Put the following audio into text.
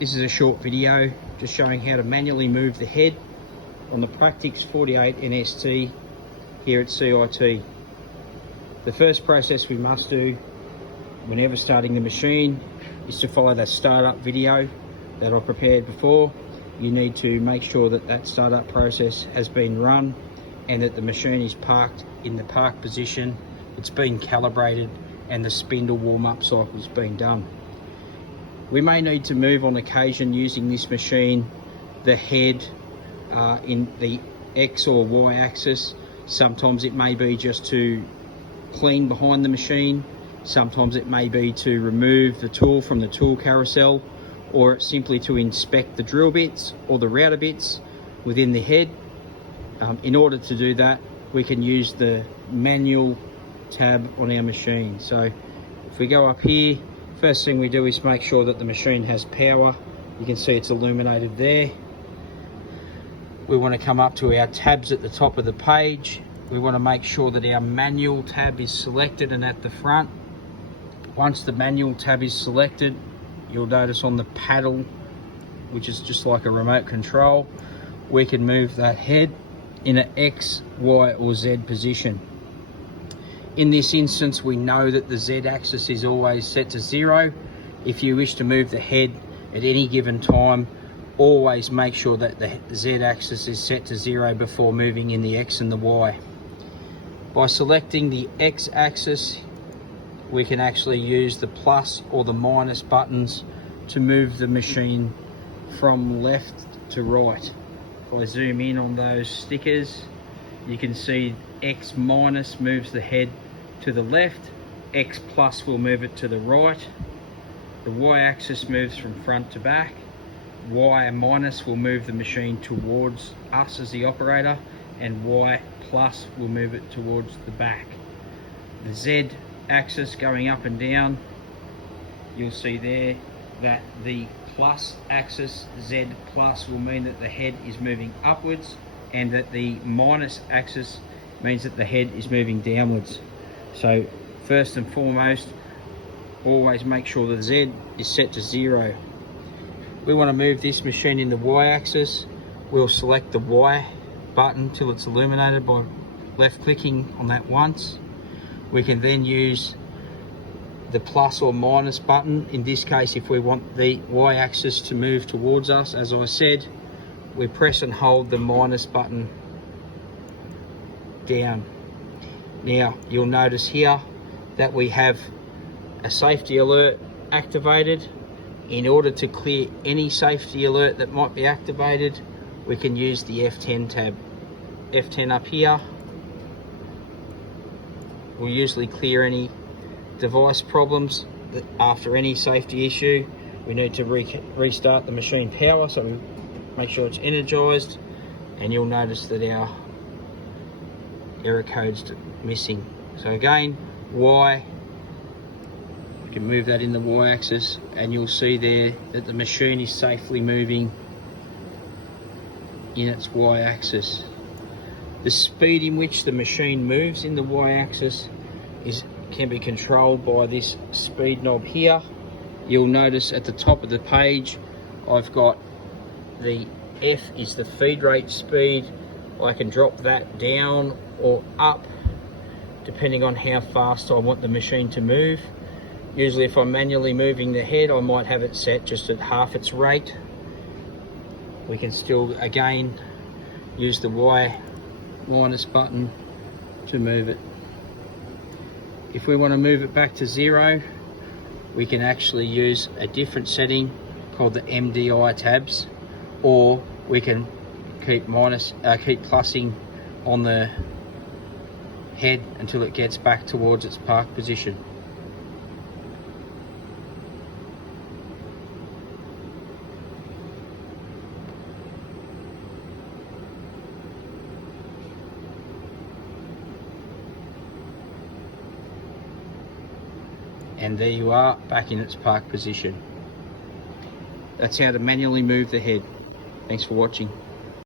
This is a short video just showing how to manually move the head on the Pratix 48 NST here at CIT. The first process we must do whenever starting the machine is to follow the startup video that I prepared before. You need to make sure that that startup process has been run and that the machine is parked in the park position, it's been calibrated, and the spindle warm-up cycle has been done. We may need to move on occasion using this machine the head in the X or Y axis. Sometimes it may be just to clean behind the machine, sometimes it may be to remove the tool from the tool carousel, or simply to inspect the drill bits or the router bits within the head. In order to do that, we can use the manual tab on our machine. So if we go up here, first thing we do is make sure that the machine has power. You can see it's illuminated there. We want to come up to our tabs at the top of the page. We want to make sure that our manual tab is selected and at the front. Once the manual tab is selected, you'll notice on the paddle, which is just like a remote control, we can move that head in an X, Y or Z position. In this instance, we know that the Z axis is always set to 0. If you wish to move the head at any given time, always make sure that the Z axis is set to 0 before moving in the X and the Y. By selecting the X axis, we can actually use the plus or the minus buttons to move the machine from left to right. If I zoom in on those stickers, you can see X minus moves the head to the left, X plus will move it to the right, the Y axis moves from front to back, Y minus will move the machine towards us as the operator, and Y plus will move it towards the back. The Z axis going up and down, you'll see there that the plus axis, Z plus, will mean that the head is moving upwards, and that the minus axis means that the head is moving downwards. So first and foremost, always make sure the Z is set to 0. We want to move this machine in the Y axis. We'll select the Y button till it's illuminated by left clicking on that once. We can then use the plus or minus button. In this case, if we want the Y axis to move towards us, as I said, we press and hold the minus button down. Now you'll notice here that we have a safety alert activated. In order to clear any safety alert that might be activated, we can use the F10 tab. F10 up here will usually clear any device problems. That after any safety issue, we need to restart the machine power, so we make sure it's energized, and you'll notice that our error code's missing. So again, Y, we can move that in the Y axis, and you'll see there that the machine is safely moving in its Y axis. The speed in which the machine moves in the Y axis can be controlled by this speed knob here. You'll notice at the top of the page, I've got the F is the feed rate speed. I can drop that down or up depending on how fast I want the machine to move. Usually if I'm manually moving the head, I might have it set just at half its rate. We can still again use the Y minus button to move it. If we want to move it back to 0, we can actually use a different setting called the MDI tabs, or we can keep plussing on the head until it gets back towards its park position. And there you are, back in its park position. That's how to manually move the head. Thanks for watching.